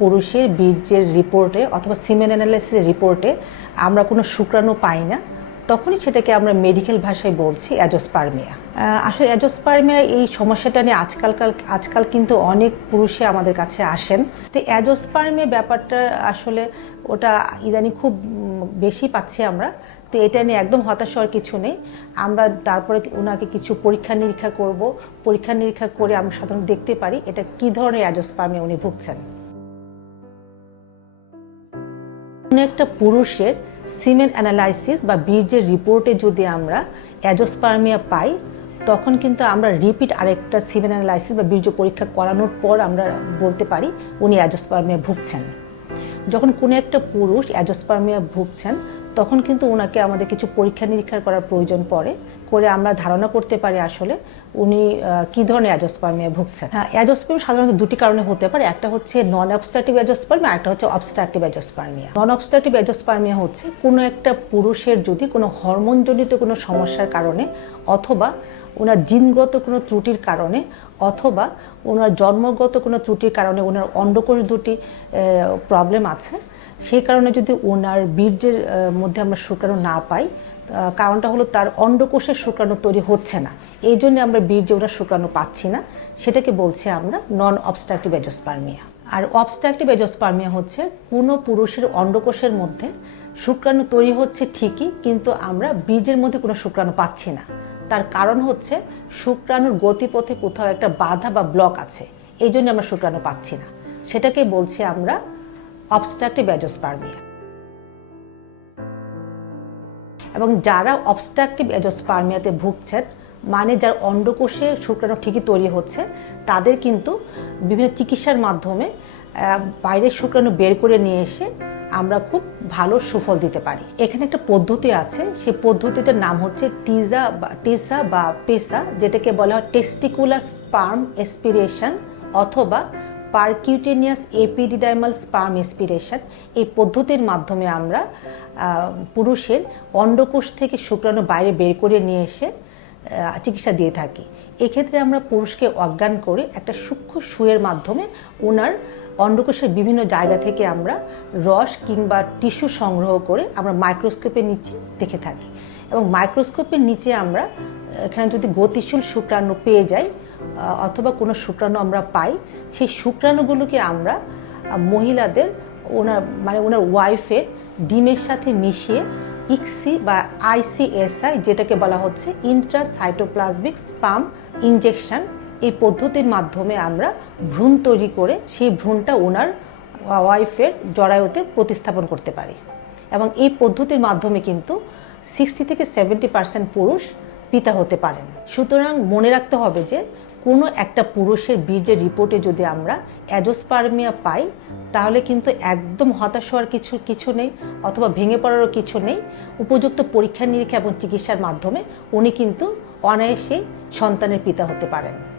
পুরুষের বীর্যের রিপোর্টে অথবা সিমেন অ্যানালাইসিসের রিপোর্টে আমরা কোনো শুক্রাণু পাই না, তখনই সেটাকে আমরা মেডিকেল ভাষায় বলছি অ্যাজোস্পার্মিয়া। আসলে অ্যাজোস্পার্মিয়া এই সমস্যাটা নিয়ে আজকালকার, আজকাল কিন্তু অনেক পুরুষে আমাদের কাছে আসেন। তো অ্যাজোস্পার্মিয়া ব্যাপারটা আসলে ওটা ইদানিং খুব বেশি পাচ্ছি আমরা। তো এটা নিয়ে একদম হতাশ হওয়ার কিছু নেই। আমরা তারপরে ওনাকে কিছু পরীক্ষা নিরীক্ষা করব। পরীক্ষা নিরীক্ষা করে আমরা সাধারণত দেখতে পারি এটা কি ধরনের অ্যাজোস্পার্মিয়া উনি ভুগছেন। কোনো একটা পুরুষের সিমেন অ্যানালাইসিস বা বীর্যের রিপোর্টে যদি আমরা অ্যাজোস্পার্মিয়া পাই, তখন কিন্তু আমরা রিপিট আরেকটা সিমেন অ্যানালাইসিস বা বীর্য পরীক্ষা করানোর পর আমরা বলতে পারি উনি অ্যাজোস্পার্মিয়া ভুগছেন। যখন কোনো একটা পুরুষ অ্যাজোস্পার্মিয়া ভুগছেন তখন কিন্তু ওনাকে আমাদের কিছু পরীক্ষা নিরীক্ষা করার প্রয়োজন পড়ে, করে আমরা ধারণা করতে পারি আসলে উনি কি ধরনের অ্যাজোস্পার্মিয়া ভুগছেন। হ্যাঁ অ্যাজোস্পার্মিয়া সাধারণত দুটি কারণে হতে পারে, একটা হচ্ছে নন অবস্ট্রাকটিভ অ্যাজোস্পার্মিয়া একটা হচ্ছে obstructive azoospermia. Non obstructive azoospermia হচ্ছে কোনো একটা পুরুষের যদি কোনো হরমোনজনিত কোনো সমস্যার কারণে অথবা ওনার জিনগত কোনো ত্রুটির কারণে অথবা ওনার জন্মগত কোনো ত্রুটির কারণে ওনার অন্ডকোষ দুটি প্রবলেম আছে সেই কারণে যদি ওনার বীর্যের মধ্যে আমরা শুক্রাণু না পাই কারণটা হলো তার অন্ডকোষের শুক্রাণু তৈরি হচ্ছে না। এই জন্য আমরা বীর্যে ওরা শুক্রাণু পাচ্ছি না। সেটাকে বলছি আমরা নন অবস্ট্রাকটিভ এজোস্পার্মিয়া আর অবস্ট্রাকটিভ এজোস্পার্মিয়া হচ্ছে কোনো পুরুষের অন্ডকোষের মধ্যে শুক্রাণু তৈরি হচ্ছে ঠিকই, কিন্তু আমরা বীর্যের মধ্যে কোনো শুক্রাণু পাচ্ছি না। তার কারণ হচ্ছে শুক্রাণুর গতিপথে কোথাও একটা বাধা বা ব্লক আছে, এই জন্য আমরা শুক্রাণু পাচ্ছি না। সেটাকে বলছি আমরা অবস্ট্রাকটিভ অ্যাজোস্পার্মিয়া এবং যারা অবস্ট্রাকটিভ অ্যাজোস্পার্মিয়াতে ভুগছেন মানে যার অন্ডকোষে শুক্রাণু ঠিকই তৈরি হচ্ছে, তাদের কিন্তু বিভিন্ন চিকিৎসার মাধ্যমে বাইরের শুক্রাণু বের করে নিয়ে এসে আমরা খুব ভালো সুফল দিতে পারি। এখানে একটা পদ্ধতি আছে, সেই পদ্ধতিটার নাম হচ্ছে টিজা বা টেসা বা পেসা, যেটাকে বলা হয় টেস্টিকুলার স্পার্ম এসপিরেশন অথবা পারকিউটেনিয়াস এপিডিডাইমাল স্পার্ম এসপিরেশন এই পদ্ধতির মাধ্যমে আমরা পুরুষের অন্ডকোষ থেকে শুক্রাণু বাইরে বের করে নিয়ে এসে চিকিৎসা দিয়ে থাকি। এক্ষেত্রে আমরা পুরুষকে অজ্ঞান করে একটা সূক্ষ্ম সুয়ের মাধ্যমে ওনার অন্ডকোষের বিভিন্ন জায়গা থেকে আমরা রস কিংবা টিস্যু সংগ্রহ করে আমরা মাইক্রোস্কোপের নিচে দেখে থাকি। এবং মাইক্রোস্কোপের নিচে আমরা এখানে যদি গতিশীল শুক্রাণু পেয়ে যাই অথবা কোনো শুক্রাণু আমরা পাই, সেই শুক্রাণুগুলোকে আমরা মহিলাদের, ওনার মানে ওনার ওয়াইফের ডিমের সাথে মিশিয়ে ইক্সি বা আইসিএসআই যেটাকে বলা হচ্ছে ইন্ট্রাসাইটোপ্লাজমিক স্পাম ইনজেকশন এই পদ্ধতির মাধ্যমে আমরা ভ্রূণ তৈরি করে সেই ভ্রূণটা ওনার ওয়াইফের জরায়ুতে প্রতিস্থাপন করতে পারি। এবং এই পদ্ধতির মাধ্যমে কিন্তু সিক্সটি থেকে সেভেন্টি পার্সেন্ট পুরুষ পিতা হতে পারেন। সুতরাং মনে রাখতে হবে যে, কোনো একটা পুরুষের বীর্যের রিপোর্টে যদি আমরা অ্যাজোস্পার্মিয়া পাই, তাহলে কিন্তু একদম হতাশ হওয়ার কিছু কিছু নেই অথবা ভেঙে পড়ারও কিছু নেই। উপযুক্ত পরীক্ষা নিরীক্ষা এবং চিকিৎসার মাধ্যমে উনি কিন্তু অনায়াসেই সন্তানের পিতা হতে পারেন।